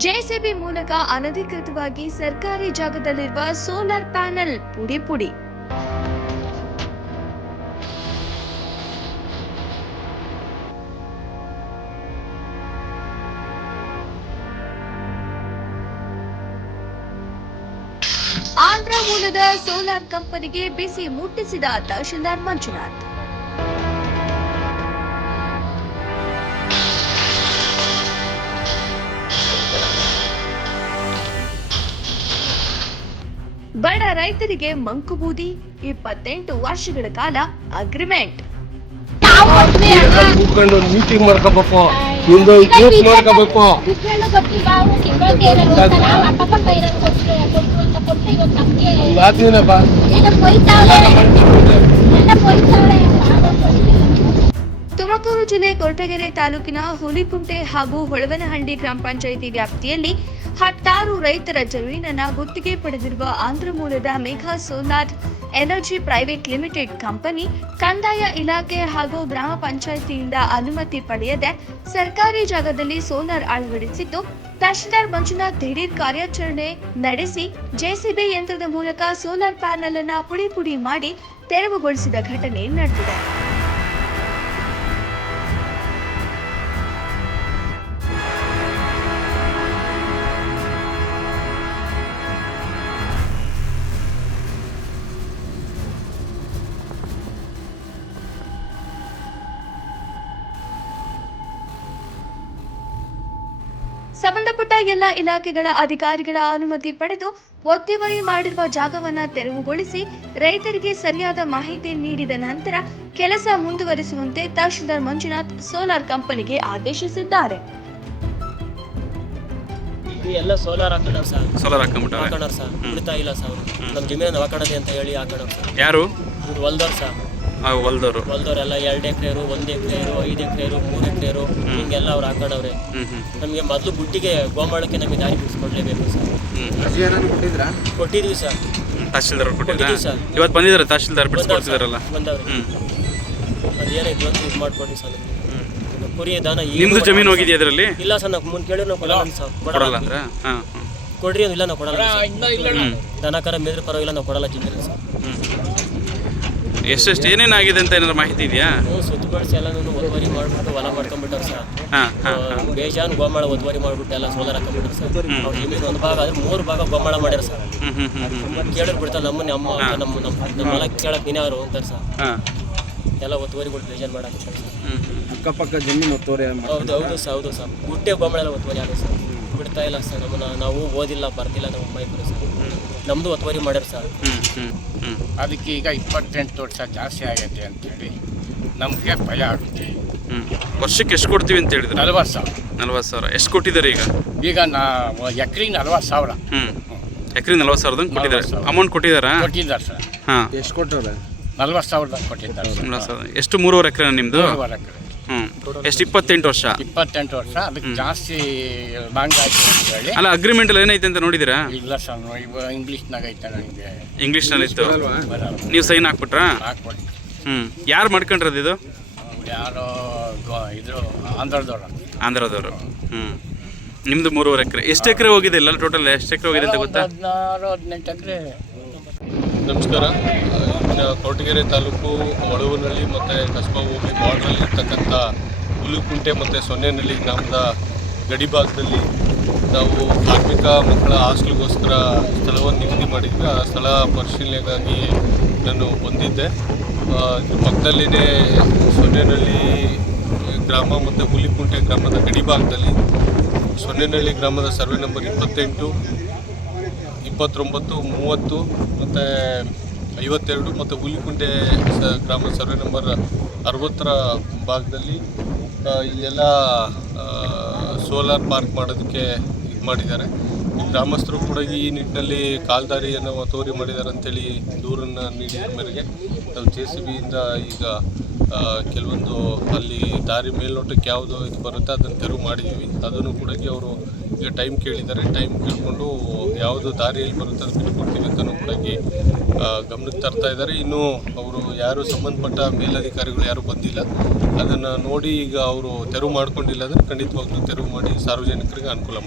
JCB ಮೂಲಕ ಅನಧಿಕೃತವಾಗಿ ಸರ್ಕಾರಿ ಜಾಗದಲ್ಲಿರುವ ಸೋಲಾರ್ ಪ್ಯಾನೆಲ್ ಪುಡಿ. ಆಂಧ್ರ ಮೂಲದ ಸೋಲಾರ್ ಕಂಪನಿಗೆ ಬಿಸಿ ಮುಟ್ಟಿಸಿದ ತಹಶೀಲ್ದಾರ್ ಮಂಜುನಾಥ್. ಬಡ ರೈತರಿಗೆ ಮಂಕುಬೂದಿ, 28 ವರ್ಷಗಳ ಕಾಲ ಅಗ್ರಿಮೆಂಟ್. ಮೀಟಿಂಗ್ ಮಾಡ್ಕೋಬೇಕು, ತುಮಕೂರು ಜಿಲ್ಲೆ ಕೊರಟಗೆರೆ ತಾಲೂಕಿನ ಹುಲಿಕುಂಟೆ ಹಾಗೂ ಹೊಳವನಹಳ್ಳಿ ಗ್ರಾಮ ಪಂಚಾಯಿತಿ ವ್ಯಾಪ್ತಿಯಲ್ಲಿ 16 ರೈತರ ಜಮೀನನ್ನ ಗುತ್ತಿಗೆ ಪಡೆದಿರುವ ಆಂಧ್ರ ಮೂಲದ mega solar energy private limited company ಕಂದಾಯ ಇಲಾಖೆ ಹಾಗೂ ಗ್ರಾಮ ಪಂಚಾಯಿತಿಯಿಂದ ಅನುಮತಿ ಪಡೆಯದೆ ಸರ್ಕಾರಿ ಜಾಗದಲ್ಲಿ ಸೋಲಾರ್ ಅಳವಡಿಸಿದ್ದು, ತಹಶೀಲ್ದಾರ್ ಮಂಜುನಾಥ್ ದಿಢೀರ್ ಕಾರ್ಯಾಚರಣೆ ನಡೆಸಿ ಜೆಸಿಬಿ ಯಂತ್ರದ ಮೂಲಕ ಸೋಲಾರ್ ಪ್ಯಾನೆಲ್ ಅನ್ನು ಪುಡಿ ಮಾಡಿ ತೆರವುಗೊಳಿಸಿದ ಘಟನೆ ನಡೆದಿದೆ. ಸಂಬಂಧಪಟ್ಟ ಎಲ್ಲ ಇಲಾಖೆಗಳ ಅಧಿಕಾರಿಗಳ ಅನುಮತಿ ಪಡೆದು ಒತ್ತುವರಿ ಮಾಡಿರುವ ಜಾಗವನ್ನು ತೆರವುಗೊಳಿಸಿ ರೈತರಿಗೆ ಸರಿಯಾದ ಮಾಹಿತಿ ನೀಡಿದ ನಂತರ ಕೆಲಸ ಮುಂದುವರಿಸುವಂತೆ ತಹಶೀಲ್ದಾರ್ ಮಂಜುನಾಥ್ ಸೋಲಾರ್ ಕಂಪನಿಗೆ ಆದೇಶಿಸಿದ್ದಾರೆ. ಎಲ್ಲ ಸೋಲಾರ್ ಹಾಕೊಂಡ್ರು ಸರ್. ಸೋಲಾರ್ ಹಾಕೊಂಡ್ರು ಸರ್. ಬಿಡ್ತಾ ಇಲ್ಲ ಸರ್. ನಮ್ಮ ಜಮೀನು ಹಾಕೋಣದೆ ಅಂತ ಹೇಳಿ ಹಾಕೊಂಡ್ರು ಸರ್. ಯಾರು? ಹೊಲ್ದವ್ರು ಸರ್. ಹೊಲ್ದವ್ರೆಲ್ಲ 2 ಎಕರೆ, 1 ಎಕರೆ, 5 ಎಕರೆ, 3 ಎಕರೆ ಹಿಂಗೆಲ್ಲ ಅವ್ರು ಹಾಕೊಂಡವ್ರೆ. ನಮಗೆ ಮೊದಲು ಗುಟ್ಟಿಗೆ ಗೋಮಾಳಕ್ಕೆ ನಮಗೆ ದಾರಿ ಬಿಡಿಸ್ಕೊಡ್ಲೇಬೇಕು ಸರ್. ಕೊಟ್ಟಿದ್ವಿ ಸರ್. ತಹಶೀಲ್ದಾರ್ ಕೊಟ್ಟಿದ್ವಿ ಸರ್. ಇವತ್ತು ಬಂದಿದ್ದಾರೆ ತಹಶೀಲ್ದಾರ್ ಬಿಡಿಸ್ಕೊಡ್ತಿದಾರಲ್ಲ. ಬಂದವ್ರೆ. ಅದೇನಾಯ್ತು ಅಂತ ಇದು ಮಾಡ್ಕೊಡಿ ಸರ್. ಕುರಿ ದಾನ ನಿಮ್ದು ಜಮೀನು ಹೋಗಿದೆಯಾ ಅದರಲ್ಲಿ? ಇಲ್ಲ ಸರ್, ನಾವು ಮುಂದೆ ಕೇಳಿದ್ರೆ ನಾವು ಕೊಡಲ್ಲ ಸರ್. ಕೊಡಲ್ಲ ಅಂದ್ರೆ ಕೊಡ್ರಿ ಇಲ್ಲ, ನಾವು ಕೊಡಲ್ಲ. ದನ ಕರ ಮೇದ್ರ ಪರವಾಗಿಲ್ಲ, ನಾವು ಕೊಡಲ್ಲ ಜಮೀನು ಸರ್. ಎಷ್ಟೆಷ್ಟು ಏನೇನಾಗಿದೆ ಅಂತ ಏನಾದ್ರು ಮಾಹಿತಿ ಇದೆಯಾ? ಸುತ್ತುಪಡಿಸಿ ಎಲ್ಲ ಒತ್ತುವರಿ ಮಾಡ್ಬಿಟ್ಟು ಹೊಲ ಮಾಡ್ಕೊಂಡ್ಬಿಟ್ಟಾರೆ ಸರ್. ಬೇಜಾನ್ ಗೋಮಾಳ ಒತ್ತುವರಿ ಮಾಡ್ಬಿಟ್ಟು ಎಲ್ಲ ಸೋಲಾರ್ ಹಾಕೊಂಡ್ಬಿಟ್ರು ಸರ್. ಅವ್ರ ಜಮೀನು 1 ಭಾಗ ಆದ್ರೆ 3 ಭಾಗ ಗೋಮಾಳ ಮಾಡ್ಯಾರ ಸರ್. ಕೇಳಕ್ ಬಿಡ್ತಾರೆ ನಮ್ಮ ಹೊಲ ಕೇಳಕ್ ನೀನೇ ಅವರು ಅಂತಾರೆ ಸರ್. ಎಲ್ಲ ಒತ್ತುವರಿಗಳು ಬೇಜಾನ್ ಮಾಡಾಕ್ತಾರೆ ಸರ್. ಅಕ್ಕಪಕ್ಕ ಜಮೀನು ಒತ್ತುವರಿ. ಹೌದು ಸರ್. ಗುಟ್ಟೆ ಗೋಮಾಳ ಎಲ್ಲ ಒತ್ತುವರಿ ಆಗಿದೆ ಸರ್. ಬಿಡ್ತಾ ಇಲ್ಲ ಸರ್. ನಾವು ಓದಿಲ್ಲ ಬರ್ತಿಲ್ಲ ನಮ್ಮ ಮೈಕರು ಸರ್. ನಮ್ದು ಒತ್ತುವರಿ ಮಾಡ್ಯಾರ ಸರ್. ಅದಕ್ಕೆ ಈಗ 28 ವರ್ಷ ಜಾಸ್ತಿ ಆಗೈತೆ ಅಂತೇಳಿ ನಮಗೆ ಭಯ ಆಗುತ್ತೆ. ವರ್ಷಕ್ಕೆ ಎಷ್ಟು ಕೊಡ್ತೀವಿ ಅಂತ ಹೇಳಿದ್ರೆ? 40,000. ಎಷ್ಟು ಕೊಟ್ಟಿದ್ದಾರೆ ಈಗ? ಈಗ ಎಕರೆಗೆ 40,000. ಎಕರೆ 40,000 ಕೊಟ್ಟಿದ್ದಾರೆ. ಅಮೌಂಟ್ ಕೊಟ್ಟಿದ್ದಾರೆ ಸರ್. ಎಷ್ಟು ಕೊಟ್ಟವ್ರೆ? 40,000 ಕೊಟ್ಟಿದ್ದಾರೆ. ಎಷ್ಟು 3.5 ಎಕರೆ ನಿಮ್ದು? 3.5 ಎಕರೆ. ಎಷ್ಟು 28 ವರ್ಷ? 28 ವರ್ಷ. ಅದಕ್ಕೆ ಜಾಸ್ತಿ ಲಾಂಗ್ ಆಯ್ತು ಅಂತ ಹೇಳಿ. ಅಲ್ಲ, ಅಗ್ರಿಮೆಂಟ್ ಅಲ್ಲಿ ಏನೈತೆ ಅಂತ ನೋಡಿದಿರಾ? ಇಲ್ಲ ಸರ್, ಇಂಗ್ಲೀಷ್ನಾಗ ಐತೆ. ನನಗೆ ಇಂಗ್ಲೀಷ್ನಲ್ಲಿ ಇತ್ತು. ನೀವು ಸೈನ್ ಹಾಕ್ಬಿಟ್ರಾ? ಹಾಕ್ಬಿಟ್ಟು. ಯಾರು ಮಾಡ್ಕೊಂಡ್ರದ್ದು ಇದು? ಯಾರೋ ಇದು ಆಂಧ್ರದವರು. ನಿಮ್ದು 3.5 ಎಕರೆ. ಎಷ್ಟು ಎಕರೆ ಹೋಗಿದೆ? ಇಲ್ಲ ಟೋಟಲ್ ಎಷ್ಟು ಎಕರೆ ಹೋಗಿದೆ ಅಂತ ಗೊತ್ತಾ? 16-18 ಎಕರೆ. ನಮಸ್ಕಾರ. ಕೊರಟಗೆರೆ ತಾಲೂಕು ಹೊಳವನಹಳ್ಳಿ ಮತ್ತು ಕಸ್ಬಾ ಹೋಬಳಿ ಬಾರ್ಡ್ರಲ್ಲಿ ಇರ್ತಕ್ಕಂಥ ಹುಲಿಕುಂಟೆ ಮತ್ತು ಸೊನ್ನೆನಹಳ್ಳಿ ಗ್ರಾಮದ ಗಡಿ ಭಾಗದಲ್ಲಿ ನಾವು ಕಾರ್ಮಿಕ ಮಕ್ಕಳ ಹಾಸ್ಟೆಲ್ಗೋಸ್ಕರ ಸ್ಥಳವನ್ನು ನಿಗದಿ ಮಾಡಿದ್ವಿ. ಆ ಸ್ಥಳ ಪರಿಶೀಲನೆಗಾಗಿ ನಾನು ಬಂದಿದ್ದೆ. ಪಕ್ಕದಲ್ಲಿನೇ ಸೊನ್ನೆನಹಳ್ಳಿ ಗ್ರಾಮ ಮತ್ತು ಹುಲಿಕುಂಟೆ ಗ್ರಾಮದ ಗಡಿ ಭಾಗದಲ್ಲಿ ಸೊನ್ನೆನಹಳ್ಳಿ ಗ್ರಾಮದ ಸರ್ವೆ ನಂಬರ್ 28, 29, 30 ಮತ್ತು 52 ಮತ್ತು ಹುಲಿಕುಂಟೆ ಗ್ರಾಮ ಸರ್ವೆ ನಂಬರ್ 60ರ ಭಾಗದಲ್ಲಿ ಇಲ್ಲೆಲ್ಲ ಸೋಲಾರ್ ಪಾರ್ಕ್ ಮಾಡೋದಕ್ಕೆ ಇದು ಮಾಡಿದ್ದಾರೆ. ಗ್ರಾಮಸ್ಥರು ಕೂಡ ಈ ನಿಟ್ಟಿನಲ್ಲಿ ಕಾಲ್ದಾರಿಯನ್ನು ಒತ್ತುವರಿ ಮಾಡಿದ್ದಾರೆ ಅಂಥೇಳಿ ದೂರನ್ನು ನೀಡಿದ ಮೇರೆಗೆ ನಾವು JCBಯಿಂದ ಈಗ ಕೆಲವೊಂದು ಅಲ್ಲಿ ದಾರಿ ಮೇಲ್ನೋಟಕ್ಕೆ ಯಾವುದು ಇದು ಬರುತ್ತೆ ಅದನ್ನು ತೆರವು ಮಾಡಿದ್ದೀವಿ. ಅದನ್ನು ಕೂಡ ಅವರು ಈಗ ಟೈಮ್ ಕೇಳಿದ್ದಾರೆ. ಟೈಮ್ ಕೇಳಿಕೊಂಡು ಯಾವುದು ದಾರಿಯಲ್ಲಿ ಬರುತ್ತೆ ಅದು ಬಿಟ್ಕೊಡ್ತೀವಿ ಅಂತಲೂ ಕೂಡ ಗಮನಕ್ಕೆ ತರ್ತಾ ಇದ್ದಾರೆ. ಇನ್ನೂ ಅವರು ಯಾರು ಸಂಬಂಧಪಟ್ಟ ಮೇಲಧಿಕಾರಿಗಳು ಯಾರೂ ಬಂದಿಲ್ಲ. ಅದನ್ನು ನೋಡಿ ಈಗ ಅವರು ತೆರವು ಮಾಡ್ಕೊಂಡಿಲ್ಲ ಅಂದರೆ ಖಂಡಿತವಾಗ್ಲೂ ತೆರವು ಮಾಡಿ ಸಾರ್ವಜನಿಕರಿಗೆ ಅನುಕೂಲ ಮಾಡಿ.